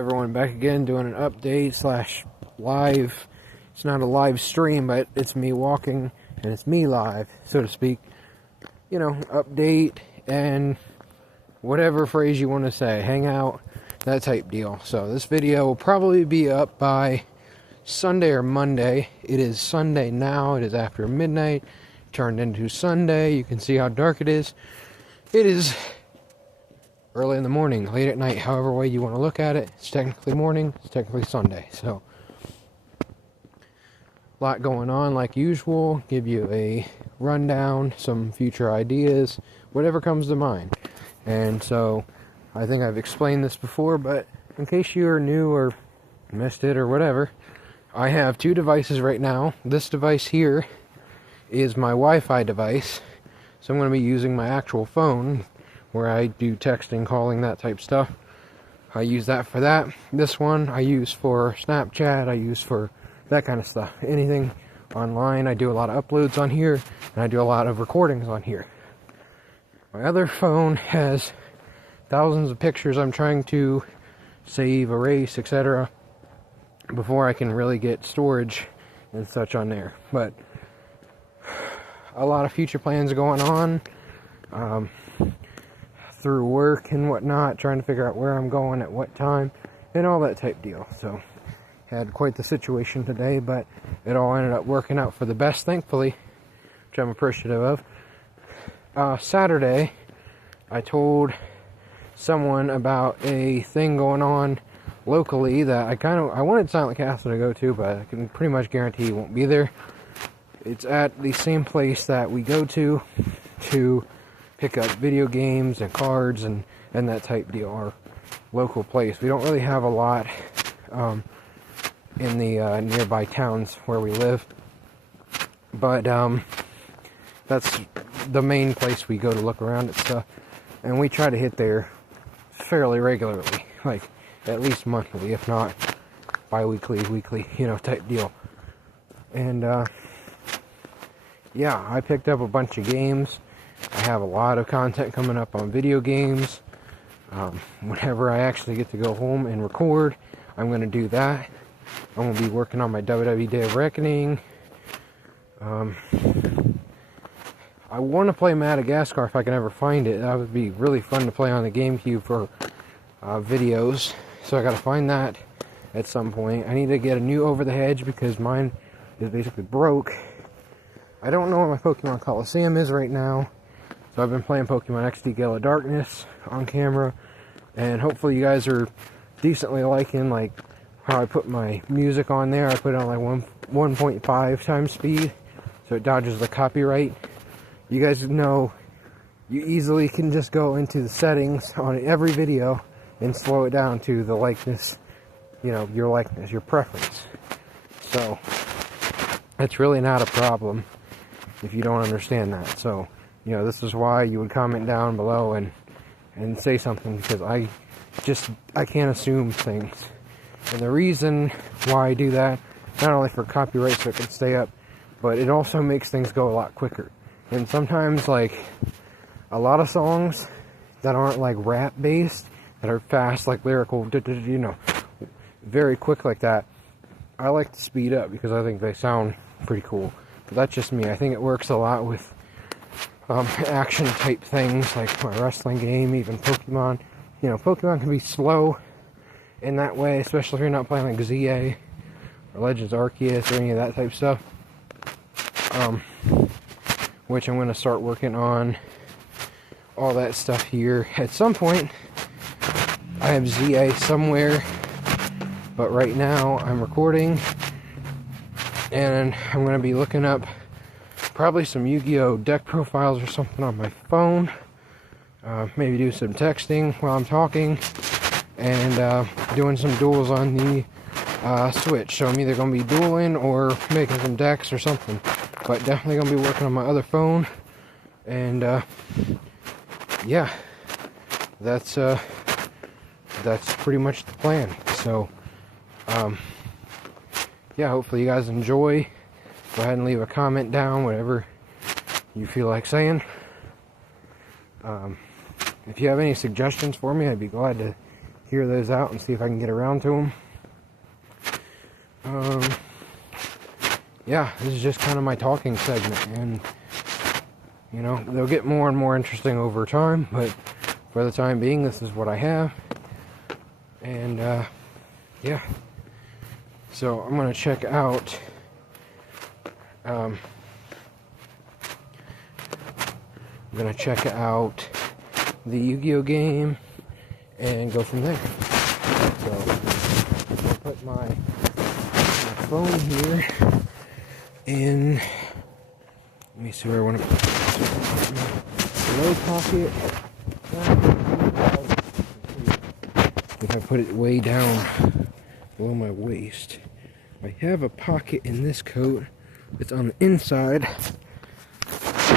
Everyone, back again doing an update slash live. It's not a live stream, but it's me walking and it's me live, so to speak. You know, update and whatever phrase you want to say, hang out, that type deal. So this video will probably be up by Sunday or Monday. It is Sunday now. It is after midnight, turned into Sunday. You can see how dark it is. It is early in the morning, late at night, however way you want to look at it. It's technically morning, it's technically Sunday. So, a lot going on like usual. Give you a rundown, some future ideas, whatever comes to mind. And so, I think I've explained this before, but in case you are new or missed it or whatever, I have two devices right now. This device here is my Wi-Fi device. So I'm going to be using my actual phone where I do texting, calling, that type stuff. I use that for that. This one I use for Snapchat, I use for that kind of stuff. Anything online. I do a lot of uploads on here, and I do a lot of recordings on here. My other phone has thousands of pictures I'm trying to save, erase, etc. before I can really get storage and such on there. But a lot of future plans going on. Through work and whatnot, trying to figure out where I'm going at what time and all that type deal. So had quite the situation today, but it all ended up working out for the best, thankfully, which I'm appreciative of. Saturday I told someone about a thing going on locally that I wanted Silent Castle to go to, but I can pretty much guarantee he won't be there. It's at the same place that we go to pick up video games and cards and that type deal, our local place. We don't really have a lot in the nearby towns where we live, but that's the main place we go to look around at stuff, and we try to hit there fairly regularly, like at least monthly, if not bi-weekly, weekly, type deal. And yeah, I picked up a bunch of games. I have a lot of content coming up on video games. Whenever I actually get to go home and record, I'm going to do that. I'm going to be working on my WWE Day of Reckoning. I want to play Madagascar if I can ever find it. That would be really fun to play on the GameCube for videos. So I got to find that at some point. I need to get a new Over the Hedge because mine is basically broke. I don't know where my Pokemon Coliseum is right now. So I've been playing Pokemon XD Gale of Darkness on camera, and hopefully you guys are decently liking like how I put my music on there. I put it on like 1.5 times speed, so it dodges the copyright. You guys know you easily can just go into the settings on every video and slow it down to the likeness, your likeness, your preference. So it's really not a problem if you don't understand that. So this is why you would comment down below and say something, because I can't assume things. And the reason why I do that, not only for copyright so it can stay up, but it also makes things go a lot quicker. And sometimes, like, a lot of songs that aren't like rap based, that are fast, like lyrical, very quick like that, I like to speed up because I think they sound pretty cool. But that's just me. I think it works a lot with action type things like my wrestling game, even Pokemon. Pokemon can be slow in that way, especially if you're not playing like ZA or Legends Arceus or any of that type stuff. Which I'm going to start working on all that stuff here at some point. I have ZA somewhere, but right now I'm recording, and I'm going to be looking up probably some Yu-Gi-Oh deck profiles or something on my phone. Maybe do some texting while I'm talking, and doing some duels on the Switch. So I'm either going to be dueling or making some decks or something. But definitely going to be working on my other phone. And yeah, that's pretty much the plan. So yeah, hopefully you guys enjoy. Go ahead and leave a comment down, whatever you feel like saying. If you have any suggestions for me, I'd be glad to hear those out and see if I can get around to them. Yeah, this is just kind of my talking segment, and you know, they'll get more and more interesting over time, but for the time being, this is what I have. And yeah, so I'm gonna check out the Yu-Gi-Oh game and go from there. So I'll put my phone here in, let me see where I want to put it. Low pocket. If I put it way down below my waist. I have a pocket in this coat that's on the inside,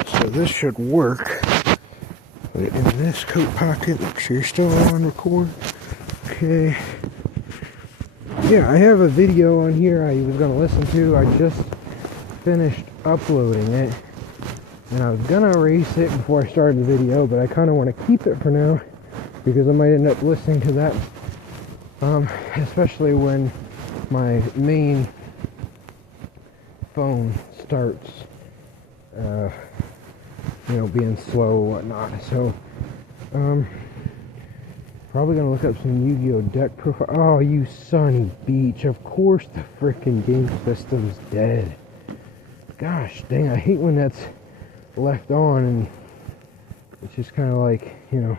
so this should work. Put it in this coat pocket. Make sure you're still on record. Okay. Yeah, I have a video on here I was going to listen to. I just finished uploading it, and I was going to erase it before I started the video, but I kind of want to keep it for now because I might end up listening to that, especially when my main phone starts you know, being slow or whatnot. So probably gonna look up some Yu-Gi-Oh deck profile. Oh, you sunny beach. Of course the freaking game system's dead. Gosh dang, I hate when that's left on and it's just kind of like, you know.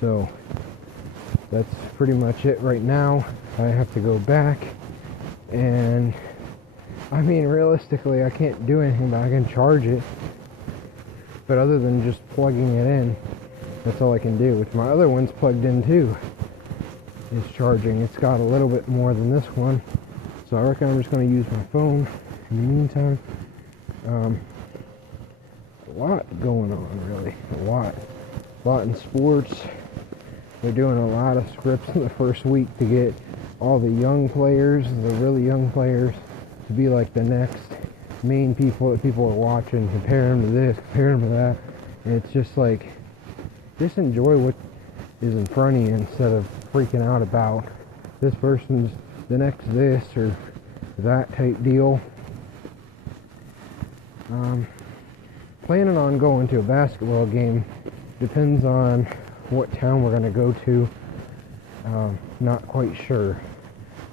So that's pretty much it right now. I have to go back, and I mean, realistically, I can't do anything, but I can charge it. But other than just plugging it in, that's all I can do. Which my other one's plugged in too. It's charging. It's got a little bit more than this one, so I reckon I'm just going to use my phone in the meantime. A lot going on, really. A lot in sports. They're doing a lot of scripts in the first week to get all the young players, the really young players, to be like the next main people that people are watching. Compare them to this, compare them to that. And it's just like, just enjoy what is in front of you instead of freaking out about this person's the next this or that type deal. Planning on going to a basketball game. Depends on what town we're going to go to. Not quite sure,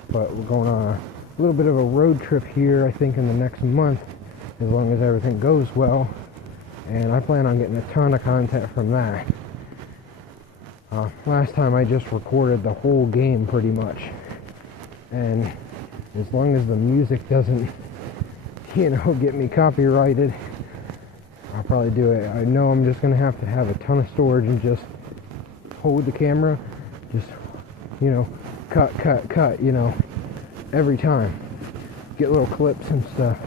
but we're going on a little bit of a road trip here, I think, in the next month, as long as everything goes well, and I plan on getting a ton of content from that. Last time I just recorded the whole game pretty much, and as long as the music doesn't, you know, get me copyrighted, I'll probably do it. I know I'm just going to have a ton of storage and just hold the camera, just, you know, cut, you know, every time. Get little clips and stuff.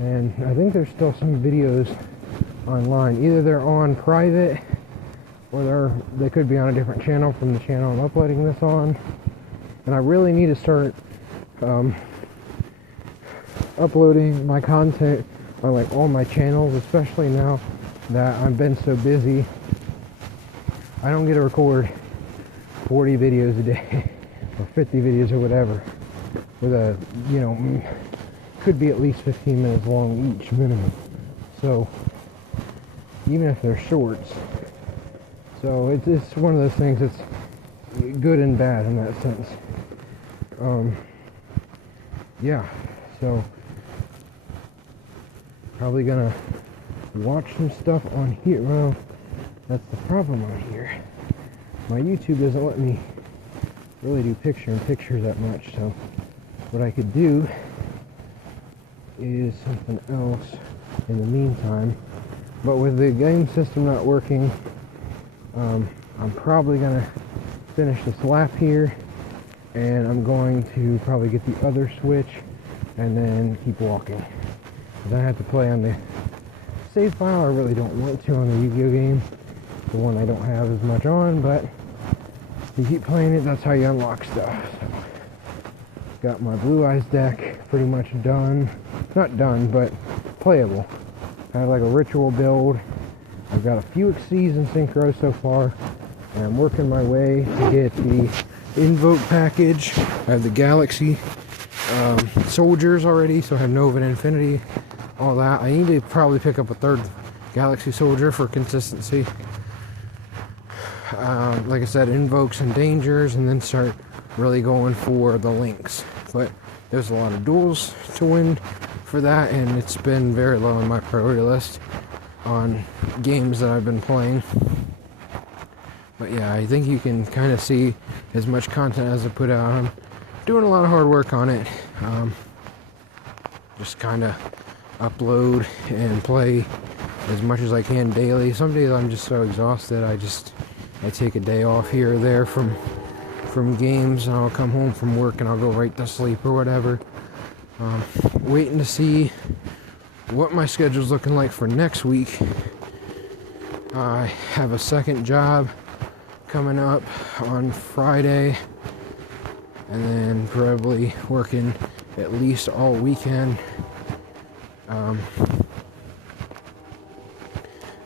And I think there's still some videos online. Either they're on private, or they could be on a different channel from the channel I'm uploading this on. And I really need to start uploading my content on like all my channels, especially now that I've been so busy. I don't get to record 40 videos a day or 50 videos or whatever with a, you know, could be at least 15 minutes long each minimum. So even if they're shorts, so it's one of those things that's good and bad in that sense. Yeah, so probably gonna watch some stuff on here. Well, that's the problem on here. My YouTube doesn't let me really do picture-in-picture that much, so what I could do is something else in the meantime. But with the game system not working, I'm probably gonna finish this lap here, and I'm going to probably get the other switch and then keep walking. Because I have to play on the save file. I really don't want to on the Yu-Gi-Oh game, the one I don't have as much on, but you keep playing it, that's how you unlock stuff. So, got my Blue Eyes deck pretty much done. Not done, but playable. I have like a ritual build, I've got a few Xyz in Synchro so far, and I'm working my way to get the Invoke package. I have the Galaxy Soldiers already, so I have Nova and Infinity, all that. I need to probably pick up a third Galaxy Soldier for consistency. Like I said, Invokes and Dangers, and then start really going for the Links. But there's a lot of duels to win for that, and it's been very low on my priority list on games that I've been playing. But yeah, I think you can kind of see as much content as I put out. I'm doing a lot of hard work on it. Just kind of upload and play as much as I can daily. Some days I'm just so exhausted, I take a day off here or there from games, and I'll come home from work and I'll go right to sleep or whatever. Waiting to see what my schedule's looking like for next week. I have a second job coming up on Friday, and then probably working at least all weekend.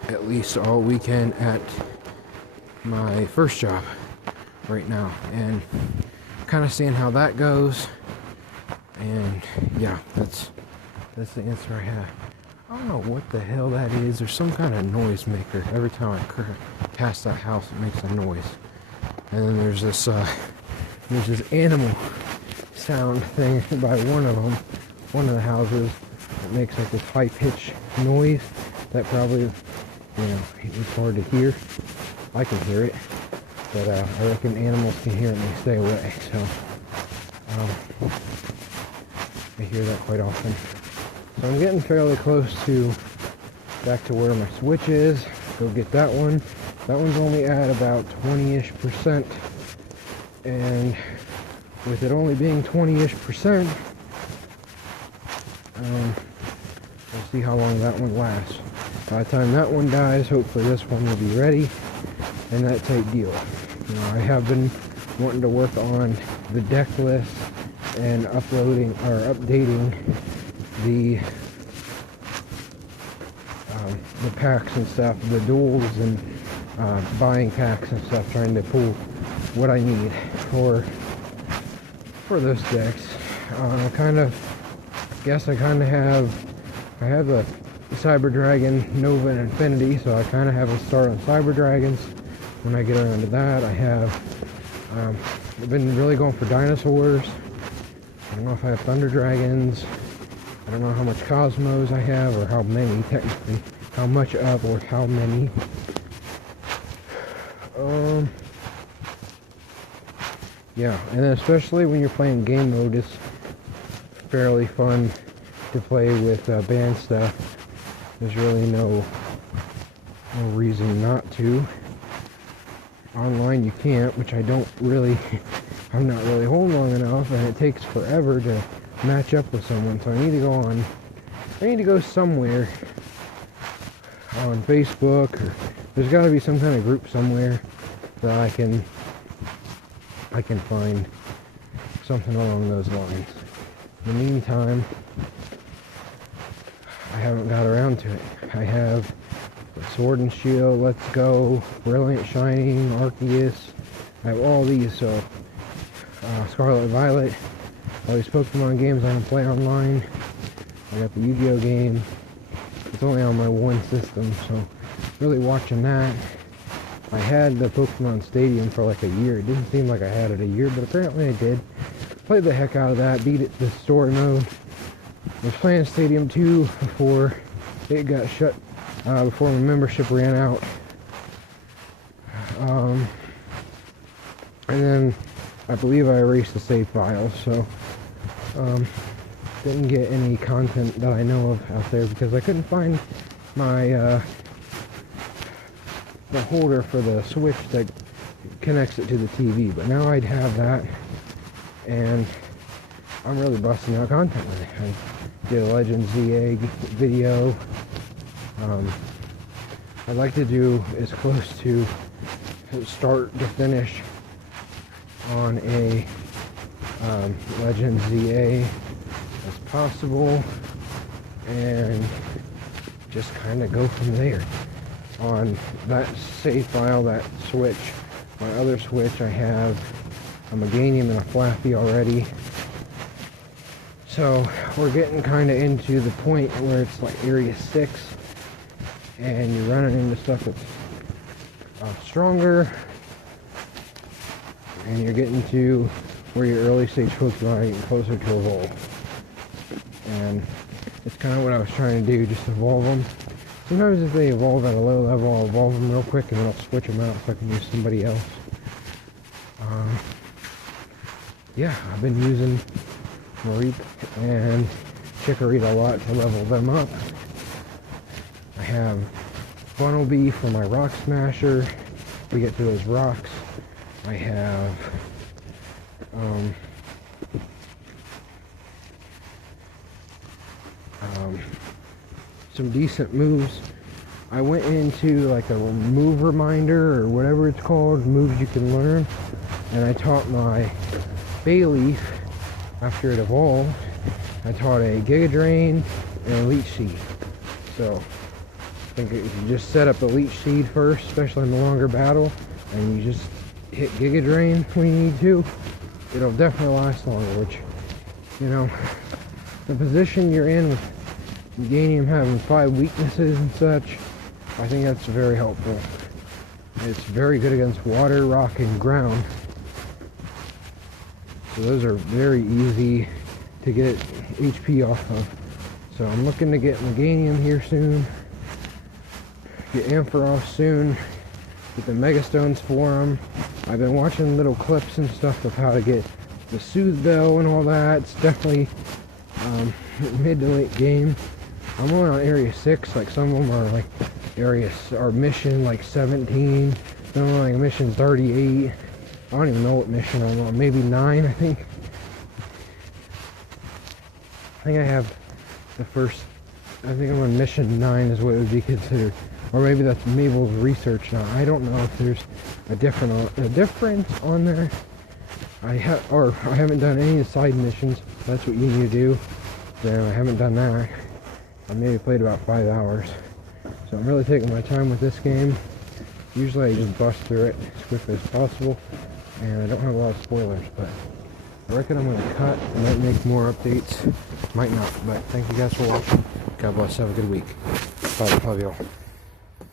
At least all weekend at my first job right now, and kind of seeing how that goes. And yeah, that's the answer I have. I don't know what the hell that is. There's some kind of noise maker. Every time I pass that house, it makes a noise. And then there's this animal sound thing by one of the houses that makes like this high-pitched noise that probably, it's hard to hear. I can hear it, but I reckon animals can hear it and they stay away. So I hear that quite often. So I'm getting fairly close to back to where my Switch is. Go get that one. That one's only at about 20-ish%. And with it only being 20-ish%, we'll see how long that one lasts. By the time that one dies, hopefully this one will be ready, and that type deal. I have been wanting to work on the deck list and updating the packs and stuff, the duels and buying packs and stuff, trying to pull what I need for those decks. I have a Cyber Dragon, Nova, and Infinity, so I kind of have a start on Cyber Dragons. When I get around to that, I've been really going for dinosaurs. I don't know if I have Thunder Dragons. I don't know how much Cosmos I have, or how many technically, how much of, or how many. Yeah, and then especially when you're playing game mode, it's fairly fun to play with band stuff. There's really no reason not to. Online you can't, which I'm not really holding long enough, and it takes forever to match up with someone. So I need to go somewhere on Facebook, or there's got to be some kind of group somewhere that I can find something along those lines. In the meantime, I haven't got around to it. I have Sword and Shield, Let's Go, Brilliant, Shining, Arceus. I have all these, so Scarlet Violet, all these Pokemon games I can play online. I got the Yugioh game. It's only on my one system, so really watching that. I had the Pokemon Stadium for like a year. It didn't seem like I had it a year, but apparently I did. Played the heck out of that, beat it the story mode. I was playing Stadium 2 before it got shut, before my membership ran out. And then I believe I erased the save file, so didn't get any content that I know of out there because I couldn't find my the holder for the Switch that connects it to the TV. But now I'd have that, and I'm really busting out content with it. I did a Legend ZA video. I'd like to do as close to start to finish on a Legend ZA as possible, and just kind of go from there. on that save file, that switch. My other switch, I have a Meganium and a Flappy already. So we're getting kind of into the point where it's like Area 6, and you're running into stuff that's stronger, and you're getting to where your early stage Pokemon are getting closer to evolve. And it's kind of what I was trying to do, just evolve them. Sometimes if they evolve at a low level, I'll evolve them real quick and then I'll switch them out so I can use somebody else. Yeah, I've been using Mareep and Chikorita a lot to level them up. I have Bunnelby for my Rock Smasher to get to those rocks. I have some decent moves. I went into like a move reminder or whatever it's called, moves you can learn, and I taught my Bayleaf after it evolved. I taught a Giga Drain and a Leech Seed. So I think if you just set up the Leech Seed first, especially in the longer battle, and you just hit Giga Drain when you need to, it'll definitely last longer, which, you know, the position you're in with Meganium having 5 weaknesses and such, I think that's very helpful. It's very good against water, rock, and ground. So those are very easy to get HP off of. So I'm looking to get Meganium here soon, get Ampharos soon, get the Mega Stones for him. I've been watching little clips and stuff of how to get the Soothe Bell and all that. It's definitely mid to late game. I'm only on Area 6, like some of them are like mission like 17, some of them are like mission 38. I don't even know what mission I'm on, maybe 9 I think. I think I have the first, I think I'm on mission 9 is what it would be considered. Or maybe that's Mabel's research now. I don't know if there's a difference on there. I haven't done any of the side missions. That's what you need to do. Then I haven't done that. I maybe played about 5 hours. So I'm really taking my time with this game. Usually I just bust through it as quickly as possible. And I don't have a lot of spoilers, but I reckon I'm going to cut. I might make more updates. Might not, but thank you guys for watching. God bless. Have a good week. Bye. Love y'all.